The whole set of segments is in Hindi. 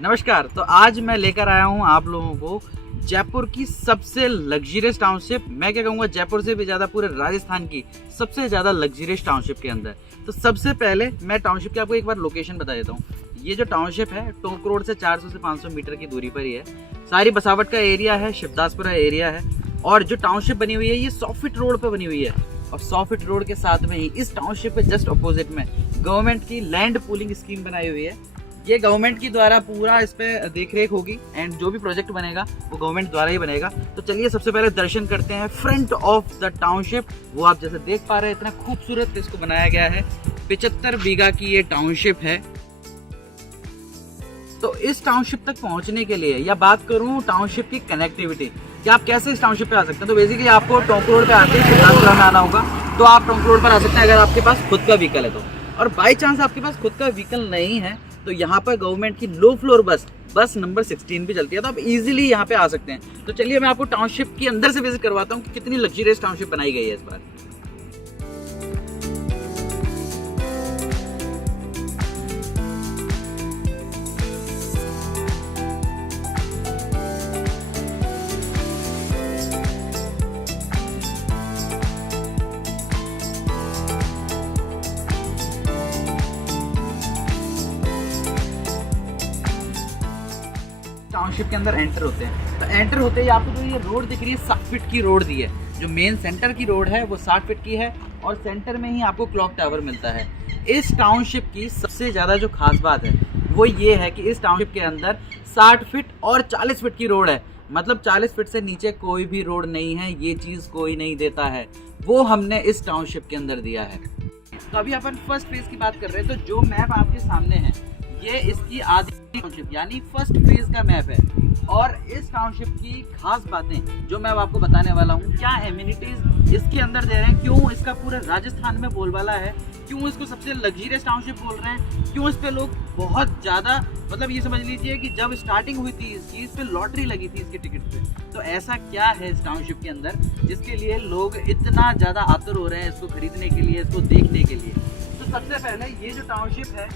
नमस्कार। तो आज मैं लेकर आया हूँ आप लोगों को जयपुर की सबसे लग्जरियस टाउनशिप। मैं क्या कहूँगा, जयपुर से भी ज़्यादा पूरे राजस्थान की सबसे ज़्यादा लग्जरियस टाउनशिप के अंदर। तो सबसे पहले मैं टाउनशिप की आपको एक बार लोकेशन बता देता हूँ। ये जो टाउनशिप है टोंक रोड से 400 से 500 मीटर की दूरी पर ही है। सारी बसावट का एरिया है, शिवदासपुरा एरिया है। और जो टाउनशिप बनी हुई है ये 100 फीट रोड पर बनी हुई है। और 100 फीट रोड के साथ में ही इस टाउनशिप पे जस्ट अपोजिट में गवर्नमेंट की लैंड पूलिंग स्कीम बनाई हुई है। ये गवर्नमेंट की द्वारा पूरा इस पे देख रेख होगी एंड जो भी प्रोजेक्ट बनेगा वो गवर्नमेंट द्वारा ही बनेगा। तो चलिए सबसे पहले दर्शन करते हैं फ्रंट ऑफ द टाउनशिप। वो आप जैसे देख पा रहे हैं, इतना खूबसूरत इसको बनाया गया है। 75 बीघा की ये टाउनशिप है। तो इस टाउनशिप तक पहुंचने के लिए या बात करूं टाउनशिप की कनेक्टिविटी कि आप कैसे इस टाउनशिप पे आ सकते हैं, तो बेसिकली आपको टोंक रोड पे आके शिवदासपुरा में आना होगा। तो आप टोंक रोड पर आ सकते हैं अगर आपके पास खुद का व्हीकल है तो। और बाई चांस आपके पास खुद का व्हीकल नहीं है तो यहाँ पर गवर्नमेंट की लो फ्लोर बस नंबर 16 भी चलती है, तो आप इजीली यहाँ पे आ सकते हैं। तो चलिए मैं आपको टाउनशिप के अंदर से विजिट करवाता हूँ कि कितनी लग्जरियस टाउनशिप बनाई गई है इस बार। टाउनशिप के अंदर एंटर होते हैं तो एंटर होते ही आपको जो ये रोड दिख रही है 60 फीट की रोड दी है। जो मेन सेंटर की रोड है वो 60 फीट की है और सेंटर में ही आपको क्लॉक टावर मिलता है। इस टाउनशिप की सबसे ज़्यादा जो खास बात है वो ये है कि इस टाउनशिप के अंदर 60 फीट और 40 फीट की रोड है। मतलब 40 फीट से नीचे कोई भी रोड नहीं है, ये चीज़ कोई नहीं देता है, वो हमने इस टाउनशिप के अंदर दिया है। तो अभी अपन फर्स्ट फेज की बात कर रहे हैं। तो जो मैप आपके सामने है ये इसकी आधी टाउनशिप यानी फर्स्ट फेज का मैप है। और इस टाउनशिप की खास बातें जो मैं आपको बताने वाला हूँ, क्या एमिनिटीज इसके अंदर दे रहे हैं, क्यों इसका पूरे राजस्थान में बोलबाला है, क्यों इसको सबसे लग्जरियस टाउनशिप बोल रहे हैं, क्यों इस पे लोग बहुत ज़्यादा, मतलब ये समझ लीजिए कि जब स्टार्टिंग हुई थी इसकी, इस पे लॉटरी लगी थी इसके टिकट पे। तो ऐसा क्या है इस टाउनशिप के अंदर जिसके लिए लोग इतना ज़्यादा आतुर हो रहे हैं इसको खरीदने के लिए, इसको देखने के लिए। तो सबसे पहले ये जो टाउनशिप है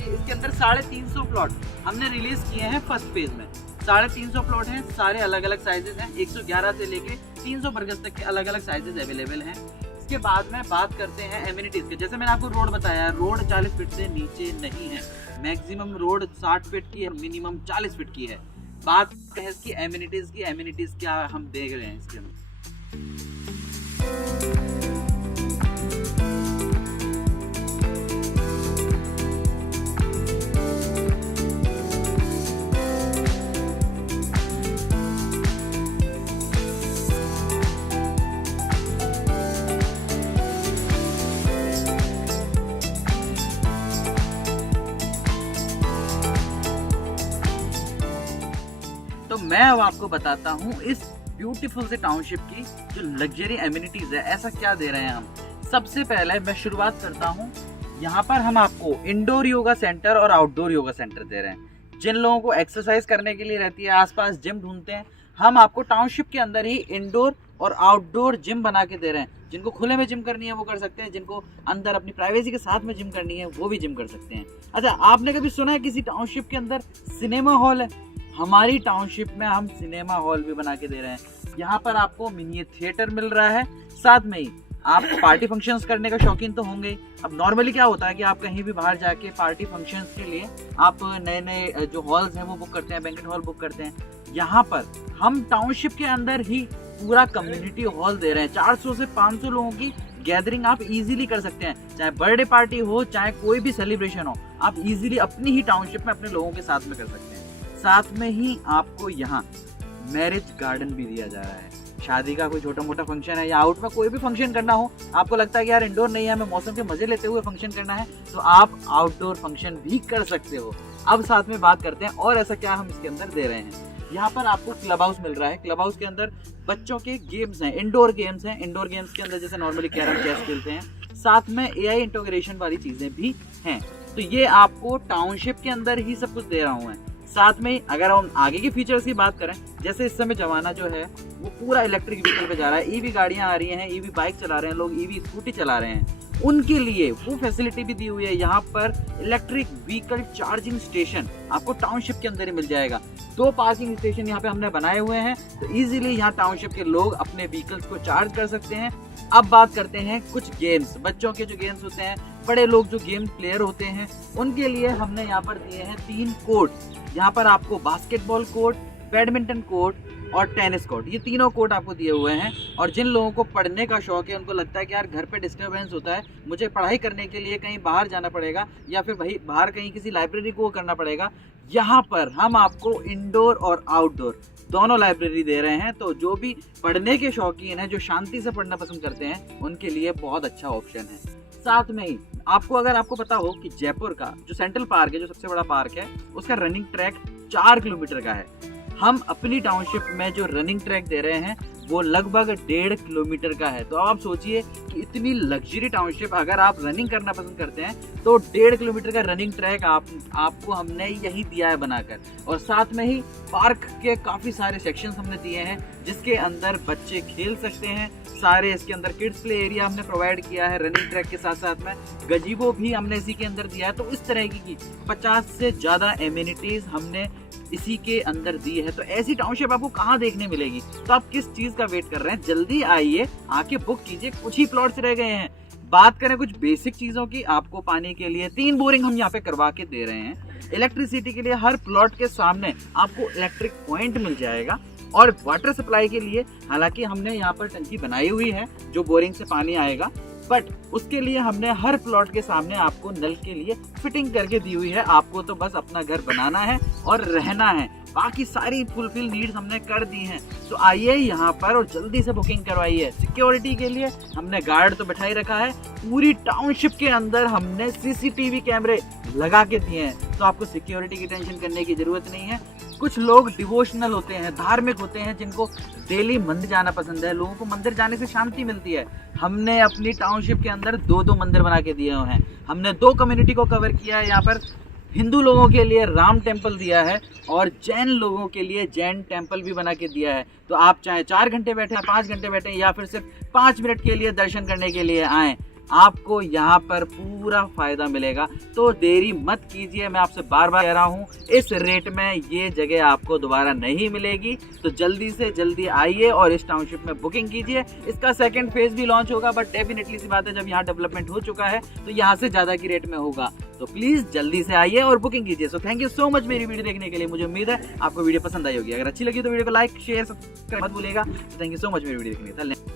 इसके अंदर 350 प्लॉट हमने रिलीज किए हैं फर्स्ट फेज में। 350 प्लॉट हैं, सारे अलग अलग साइजेस हैं। 111 से लेके 300 बरगज तक के अलग अलग साइजेस अवेलेबल हैं। इसके बाद में बात करते हैं एमिनिटीज के। जैसे मैंने आपको रोड बताया, रोड 40 फीट से नीचे नहीं है, मैक्सिमम रोड 60 फीट की है, मिनिमम 40 फीट की है। बात है इसकी एमिनिटीज की, एमिनिटीज क्या हम देख रहे हैं इसके अंदर। तो मैं अब आपको बताता हूँ इस ब्यूटीफुल से टाउनशिप की जो लग्जरी एमिनिटीज है, ऐसा क्या दे रहे हैं हम। सबसे पहले मैं शुरुआत करता हूँ, यहाँ पर हम आपको इंडोर योगा सेंटर और आउटडोर योगा सेंटर दे रहे हैं। जिन लोगों को एक्सरसाइज करने के लिए रहती है, आसपास जिम ढूंढते हैं, हम आपको टाउनशिप के अंदर ही इंडोर और आउटडोर जिम बना के दे रहे हैं। जिनको खुले में जिम करनी है वो कर सकते हैं, जिनको अंदर अपनी प्राइवेसी के साथ में जिम करनी है वो भी जिम कर सकते हैं। अच्छा, आपने कभी सुना है किसी टाउनशिप के अंदर सिनेमा हॉल है? हमारी टाउनशिप में हम सिनेमा हॉल भी बना के दे रहे हैं। यहाँ पर आपको मिनी थिएटर मिल रहा है, साथ में ही आप पार्टी फंक्शंस करने का शौकीन तो होंगे। अब नॉर्मली क्या होता है कि आप कहीं भी बाहर जाके पार्टी फंक्शंस के लिए आप नए नए जो हॉल्स हैं वो बुक करते हैं, बैंक्वेट हॉल बुक करते हैं। यहाँ पर हम टाउनशिप के अंदर ही पूरा कम्युनिटी हॉल दे रहे हैं। 400 से 500 लोगों की गैदरिंग आप इजीली कर सकते हैं। चाहे बर्थडे पार्टी हो, चाहे कोई भी सेलिब्रेशन हो, आप इजीली अपनी ही टाउनशिप में अपने लोगों के साथ में कर सकते हैं। साथ में ही आपको यहाँ मैरिज गार्डन भी दिया जा रहा है। शादी का कोई छोटा मोटा फंक्शन है या आउट में कोई भी फंक्शन करना हो, आपको लगता है कि यार इंडोर नहीं है, हमें मौसम के मजे लेते हुए फंक्शन करना है, तो आप आउटडोर फंक्शन भी कर सकते हो। अब साथ में बात करते हैं और ऐसा क्या हम इसके अंदर दे रहे हैं। यहाँ पर आपको क्लब हाउस मिल रहा है। क्लब हाउस के अंदर बच्चों के गेम्स हैं, इंडोर गेम्स हैं। इंडोर गेम्स के अंदर जैसे नॉर्मली कैरम, चेस खेलते हैं, साथ में AI इंटीग्रेशन वाली चीजें भी हैं। तो ये आपको टाउनशिप के अंदर ही सब कुछ दे रहा हूँ मैं। साथ में अगर हम आगे की फीचर्स की बात करें, जैसे इस समय जमाना जो है वो पूरा इलेक्ट्रिक व्हीकल पे जा रहा है। ईवी गाड़ियां आ रही हैं, ईवी बाइक चला रहे हैं लोग, ईवी स्कूटी चला रहे हैं। उनके लिए वो फैसिलिटी भी दी हुई है। यहाँ पर इलेक्ट्रिक व्हीकल चार्जिंग स्टेशन आपको टाउनशिप के अंदर ही मिल जाएगा। 2 पार्किंग स्टेशन यहाँ पे हमने बनाए हुए हैं, तो इजीली यहाँ टाउनशिप के लोग अपने व्हीकल्स को चार्ज कर सकते हैं। अब बात करते हैं कुछ गेम्स, बच्चों के जो गेम्स होते हैं, बड़े लोग जो गेम प्लेयर होते हैं, उनके लिए हमने यहाँ पर दिए हैं 3 कोर्ट। यहाँ पर आपको बास्केटबॉल कोर्ट, बैडमिंटन कोर्ट और टेनिस कोर्ट, ये तीनों कोर्ट आपको दिए हुए हैं। और जिन लोगों को पढ़ने का शौक है, उनको लगता है कि यार घर पे डिस्टर्बेंस होता है, मुझे पढ़ाई करने के लिए कहीं बाहर जाना पड़ेगा या फिर भाई बाहर कहीं किसी लाइब्रेरी को करना पड़ेगा, यहाँ पर हम आपको इंडोर और आउटडोर दोनों लाइब्रेरी दे रहे हैं। तो जो भी पढ़ने के शौकीन हैं, जो शांति से पढ़ना पसंद करते हैं, उनके लिए बहुत अच्छा ऑप्शन है। साथ में ही आपको पता हो कि जयपुर का जो सेंट्रल पार्क है, जो सबसे बड़ा पार्क है, उसका रनिंग ट्रैक 4 किलोमीटर का है। हम अपनी टाउनशिप में जो रनिंग ट्रैक दे रहे हैं वो लगभग 1.5 किलोमीटर का है। तो अब आप सोचिए कि इतनी लग्जरी टाउनशिप, अगर आप रनिंग करना पसंद करते हैं तो 1.5 किलोमीटर का रनिंग ट्रैक आपको हमने यही दिया है बनाकर। और साथ में ही पार्क के काफ़ी सारे सेक्शंस हमने दिए हैं जिसके अंदर बच्चे खेल सकते हैं। सारे इसके अंदर किड्स प्ले एरिया हमने प्रोवाइड किया है रनिंग ट्रैक के साथ साथ में गजीबो भी हमने इसी के अंदर दिया है। तो इस तरह की 50 से ज़्यादा एमिनिटीज़ हमने इसी के अंदर दी है। तो ऐसी टाउनशिप आपको कहाँ देखने मिलेगी? तो आप किस चीज का वेट कर रहे हैं? जल्दी आइए, आके बुक कीजिए, कुछ ही प्लॉट्स रह गए हैं। बात करें कुछ बेसिक चीजों की, आपको पानी के लिए 3 बोरिंग हम यहाँ पे करवा के दे रहे हैं। इलेक्ट्रिसिटी के लिए हर प्लॉट के सामने आपको इलेक्ट्रिक पॉइंट मिल जाएगा। और वाटर सप्लाई के लिए हालांकि हमने यहाँ पर टंकी बनाई हुई है जो बोरिंग से पानी आएगा, बट उसके लिए हमने हर प्लॉट के सामने आपको नल के लिए फिटिंग करके दी हुई है। आपको तो बस अपना घर बनाना है और रहना है, बाकी सारी फुलफिल नीड्स हमने कर दी हैं। तो आइए यहाँ पर और जल्दी से बुकिंग करवाइए। सिक्योरिटी के लिए हमने गार्ड तो बैठा ही रखा है, पूरी टाउनशिप के अंदर हमने CCTV कैमरे लगा के दिए हैं, तो आपको सिक्योरिटी की टेंशन करने की जरूरत नहीं है। कुछ लोग डिवोशनल होते हैं, धार्मिक होते हैं, जिनको डेली मंदिर जाना पसंद है, लोगों को मंदिर जाने से शांति मिलती है। हमने अपनी टाउनशिप के अंदर 2 मंदिर बना के दिए हुए हैं। हमने 2 कम्युनिटी को कवर किया है। यहाँ पर हिंदू लोगों के लिए राम टेम्पल दिया है और जैन लोगों के लिए जैन टेम्पल भी बना के दिया है। तो आप चाहे 4 घंटे बैठे, 5 घंटे बैठे या फिर सिर्फ 5 मिनट के लिए दर्शन करने के लिए आएँ, आपको यहाँ पर पूरा फायदा मिलेगा। तो देरी मत कीजिए, मैं आपसे बार बार कह रहा हूँ, इस रेट में ये जगह आपको दोबारा नहीं मिलेगी। तो जल्दी से जल्दी आइए और इस टाउनशिप में बुकिंग कीजिए। इसका 2nd फेज भी लॉन्च होगा, बट डेफिनेटली सी बात है, जब यहाँ डेवलपमेंट हो चुका है तो यहाँ से ज़्यादा की रेट में होगा। तो प्लीज़ जल्दी से आइए और बुकिंग कीजिए। So thank you so much मेरी वीडियो देखने के लिए। मुझे उम्मीद है आपको वीडियो पसंद आई होगी। अगर अच्छी लगी तो वीडियो को लाइक, शेयर, सब्सक्राइब मत भूलिएगा। थैंक यू सो मच मेरी वीडियो देखने के लिए।